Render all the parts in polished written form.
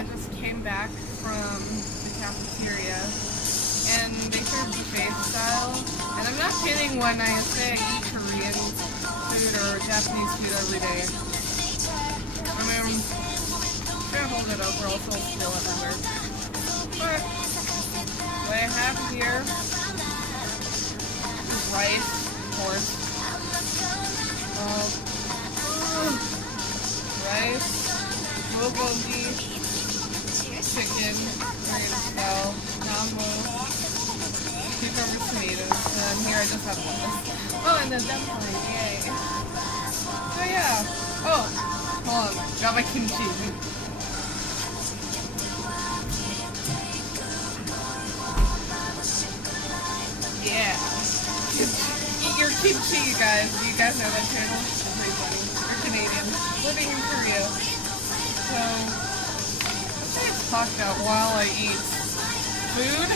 I just came back from the cafeteria and they serve buffet style. And I'm not kidding when I say I eat Korean food or Japanese food every day. I mean, I'm gonna hold it up or else it'll spill everywhere. But what I have here is rice, of course. Rice, bulgogi, chicken, Korean style, namo, cucumbers, tomatoes, and here I just have lettuce. Oh, and then dumpling, yay. So yeah. Oh, hold on, got my kimchi. Yeah. Eat your kimchi, you guys. Do you guys know that channel? It's pretty funny. We're Canadian, living in Korea. So, let's just talk about while I eat food.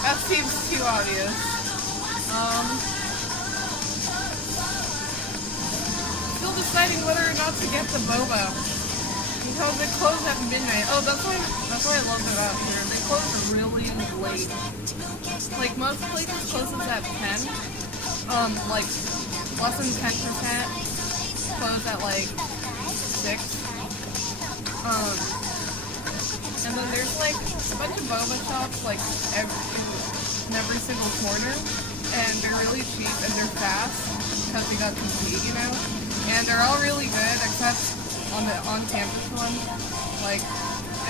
That seems too obvious. Still deciding whether or not to get the boba. Because they close at midnight. Oh, that's why I love it out here. They close really late. Like most places closes at 10. Like less than 10% close at like 6. And then there's like a bunch of boba shops like in every single corner, and they're really cheap and they're fast because they got complete, you know. And they're all really good except on the on-campus one. Like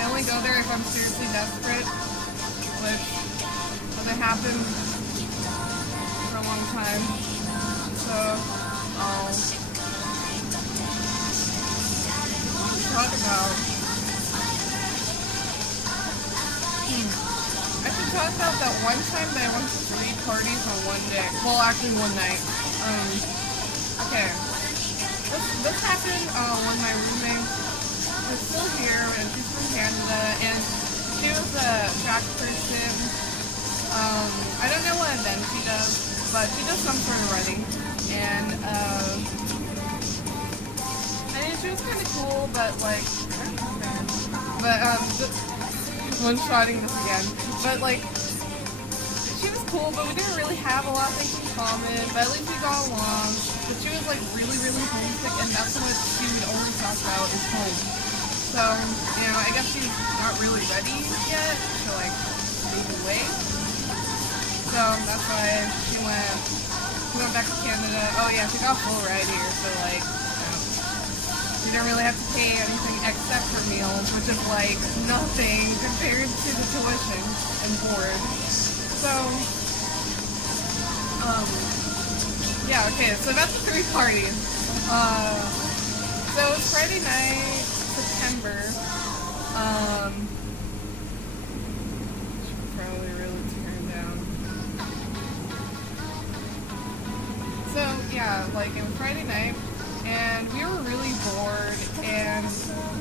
I only go there if I'm seriously desperate, which hasn't happened for a long time. So I'll talk about. I should talk about that one time that I went to 3 parties on one day. Well, actually one night. Okay. This happened when my roommate was still here, and she's from Canada, and she was a track person. I don't know what event she does, but she does some sort of running, and I mean, she was kind of cool, but like, one-shotting this again, but like, she was cool, but we didn't really have a lot of things in common, but at least we got along. But she was like really, really homesick, and that's what she would always talk about is home. So, you know, I guess she's not really ready yet to like move away. So that's why she went back to Canada. Oh yeah, she got full ride here, so like, you know, we didn't really have to pay anything except for meals, which is like nothing compared to the tuition and board. So, yeah, okay, so that's the 3 parties. So it's Friday night, September. Should probably really turn down. So, yeah, like it was Friday night, and we were really bored, and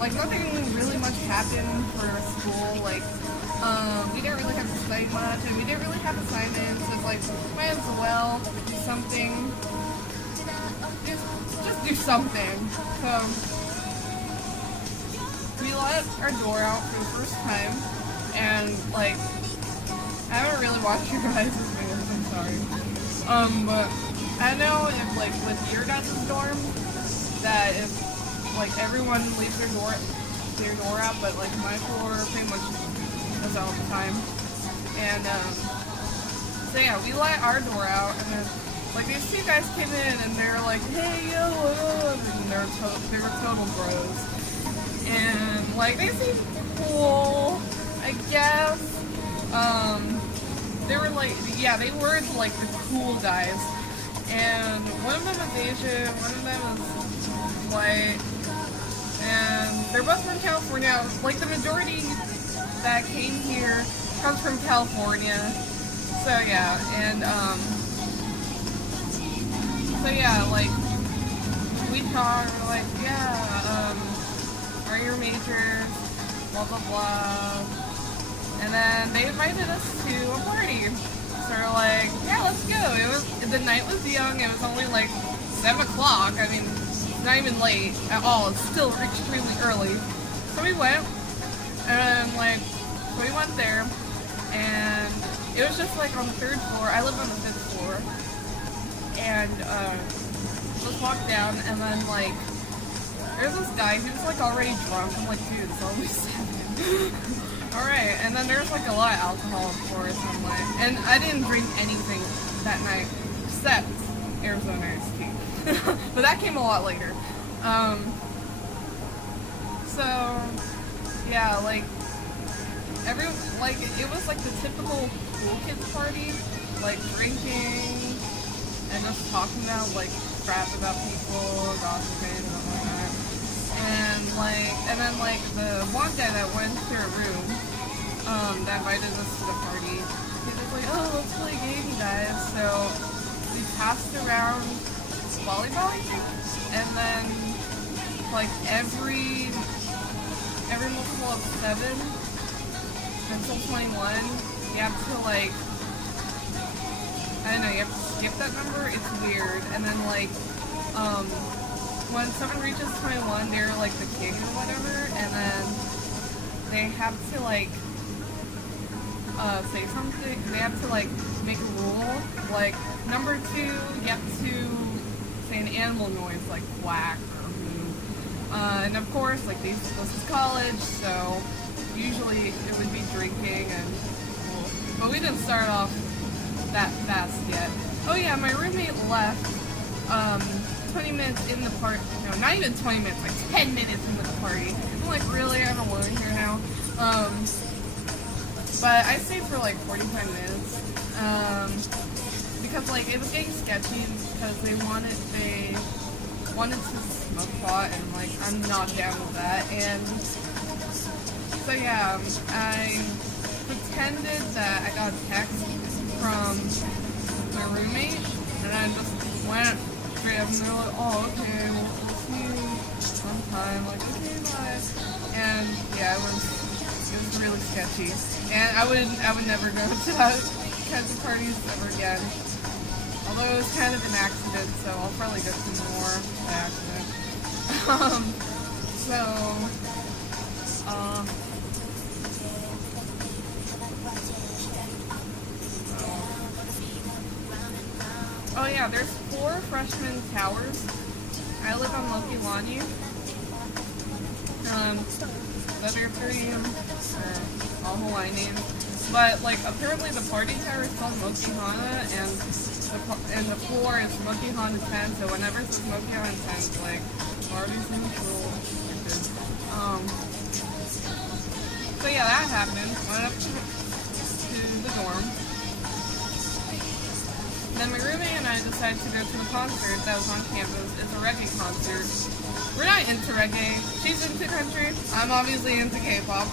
like nothing really much happened for school. Like, we didn't really have to study much, and we didn't really have assignments. It's like, might as well do something. Just do something. So, we let our door out for the first time, and like, I haven't really watched your guys' videos, I'm sorry. But I know if like with your guys' dorm, that if like everyone leaves their door out, but like my floor pretty much does all the time. And so yeah, we let our door out, and then like these 2 guys came in and they were like, hey yo, what up? And they were total bros. And like they seemed cool, I guess. They were like, yeah, they were like the cool guys. And one of them is Asian, one of them is white, and they're both from California. Like the majority that came here comes from California. So yeah, and so yeah, like we talked, we're like, yeah, are your majors, blah blah blah. And then they invited us to a party. So we're like, yeah, let's go. The night was young, it was only like 7 o'clock. I mean, not even late at all, it's still extremely early. So we went, And like, so we went there, and it was just like on the 3rd floor. I live on the 5th floor, and just walked down, and then like, there's this guy. He was like already drunk. I'm like, dude, it's only 7. All right, and then there's like a lot of alcohol, of course. I'm like, and I didn't drink anything that night except Arizona iced tea, but that came a lot later. So yeah, like it was like the typical cool kids party, like drinking and just talking about like crap about people, gossiping and stuff like that. And then like the one guy that went to a room, that invited us to the party, he was like, oh, let's play a game, guys. So we passed around volleyball, I think, and then like every multiple of 7 until 21, you have to like, I don't know, you have to skip that number. It's weird. And then like, when someone reaches 21, they're like the king or whatever, and then they have to like say something. They have to like make a rule. Like number 2, you have to say an animal noise like quack or moo. And of course, like this is college, so usually it would be drinking and cool. But we didn't start off that fast yet. Oh yeah, my roommate left 20 minutes in the party. No, not even 20 minutes, like 10 minutes into the party. I'm like, really? I'm alone here now. But I stayed for like 45 minutes. Because like it was getting sketchy because they wanted to smoke pot, and like I'm not down with that. And so yeah, I pretended that I got a text from my roommate, and I just went straight up and they're like, oh, okay, we'll see you sometime, like, okay, bye. And yeah, it was really sketchy. And I would never go to that kinds of parties ever again. Although it was kind of an accident, so I'll probably go to more by accident. Oh yeah, there's 4 freshman towers. I live on Loki Lani. That are pretty, all Hawaiian names. But like apparently the party tower is called Mokihana, and the floor is Mokihana 10. So whenever it's Mokihana 10, it's like parties in the pool. So yeah, that happened. Went up to the dorm. Then my roommate and I decided to go to the concert that was on campus. It's a reggae concert. We're not into reggae. She's into country. I'm obviously into K-pop.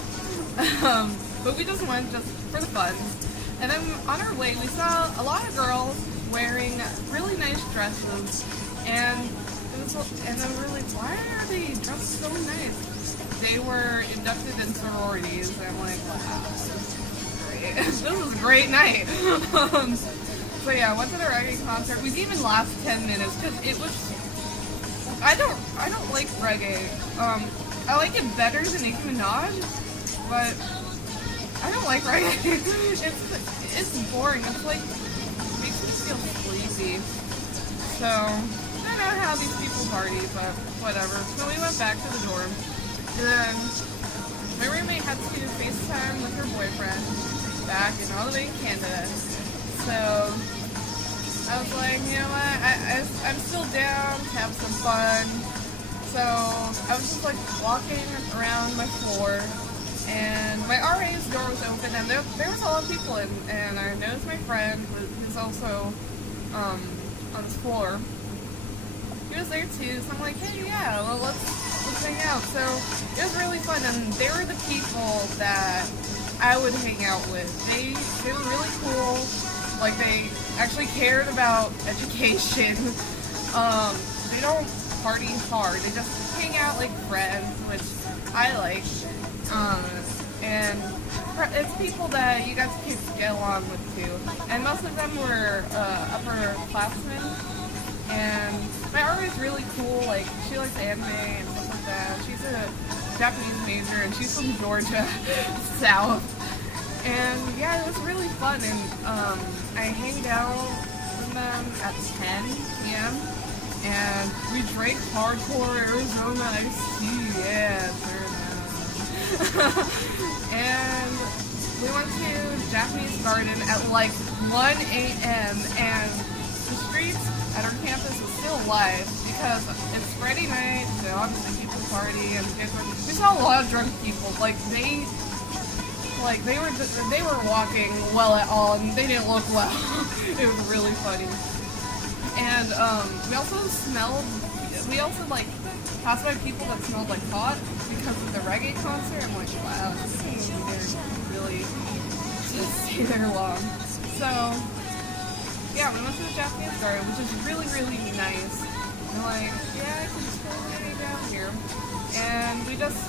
But we just went just for the fun. And then on our way, we saw a lot of girls wearing really nice dresses. And then we're like, why are they dressed so nice? They were inducted in sororities. And I'm like, wow, this is great. This is a great night. So yeah, I went to the reggae concert. We didn't even last 10 minutes because it was. I don't like reggae. I like it better than Nicki Minaj, but I don't like reggae. It's boring. It's like it makes me feel sleepy. So I don't know how these people party, but whatever. So we went back to the dorm. Then my roommate had to do FaceTime with her boyfriend back in all the way in Canada. So I was like, you know what, I'm still down to have some fun. So I was just like walking around my floor, and my RA's door was open, and there was a lot of people in, and I noticed my friend who's also on this floor. He was there too, so I'm like, hey, yeah, well, let's hang out. So it was really fun, and they were the people that I would hang out with. They were really cool. Like, they actually cared about education. They don't party hard. They just hang out like friends, which I like. And it's people that you guys could get along with too. And most of them were upperclassmen. And my RA is really cool. Like, she likes anime and stuff like that. She's a Japanese major, and she's from Georgia, South. And yeah, it was really fun, and I hanged out with them at 10 p.m. and we drank hardcore Arizona iced tea. Yeah, Arizona. And we went to Japanese Garden at like 1 a.m. and the streets at our campus was still alive because it's Friday night, so obviously people party and we saw a lot of drunk people. They were walking well at all, and they didn't look well. It was really funny. And we also passed by people that smelled like pot because of the reggae concert. I'm like, wow, this is really just stay there long. So yeah, we went to the Japanese Garden, which is really, really nice. And like, yeah, I can just go way down here. And we just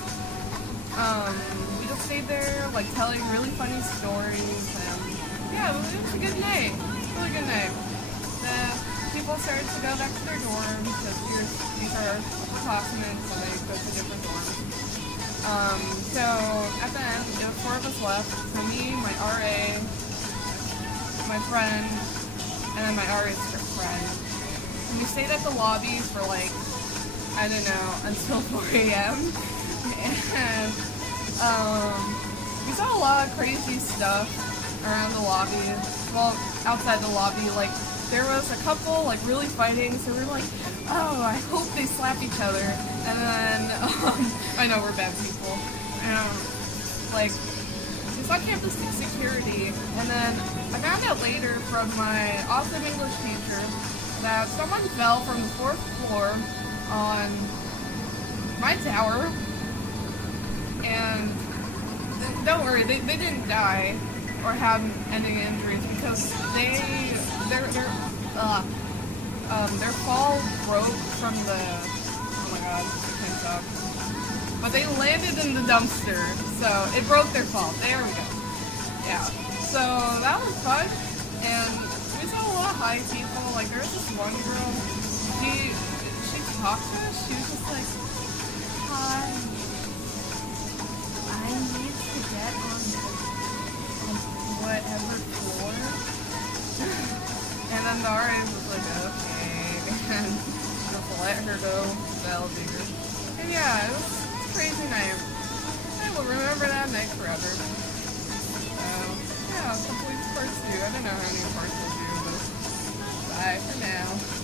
stayed there, like telling really funny stories, and yeah, it was a good night. Really good night. Then people started to go back to their dorms because these are upperclassmen, so they go to different dorms. So at the end, there were 4 of us left. So me, my RA, my friend, and then my RA's friend. And we stayed at the lobby for like, I don't know, until 4 a.m. And we saw a lot of crazy stuff around the lobby. Well, outside the lobby, like there was a couple like really fighting, so we were like, oh, I hope they slap each other. And then I know we're bad people. Like we saw campus security, and then I found out later from my awesome English teacher that someone fell from the 4th floor on my tower. And don't worry, they didn't die or have any injuries because their fall broke from the, oh my god, I can't talk. But they landed in the dumpster, so it broke their fall. There we go. Yeah. So that was fun, and we saw a lot of high people. Like there was this one girl, she talked to us. She was just like, hi. I need to get on whatever floor. And then the RA was like, okay. And just let her go, Valdir. And yeah, it was a crazy night. I will remember that night forever. So, yeah, completes part 2. I don't know how many parts we'll do, but bye for now.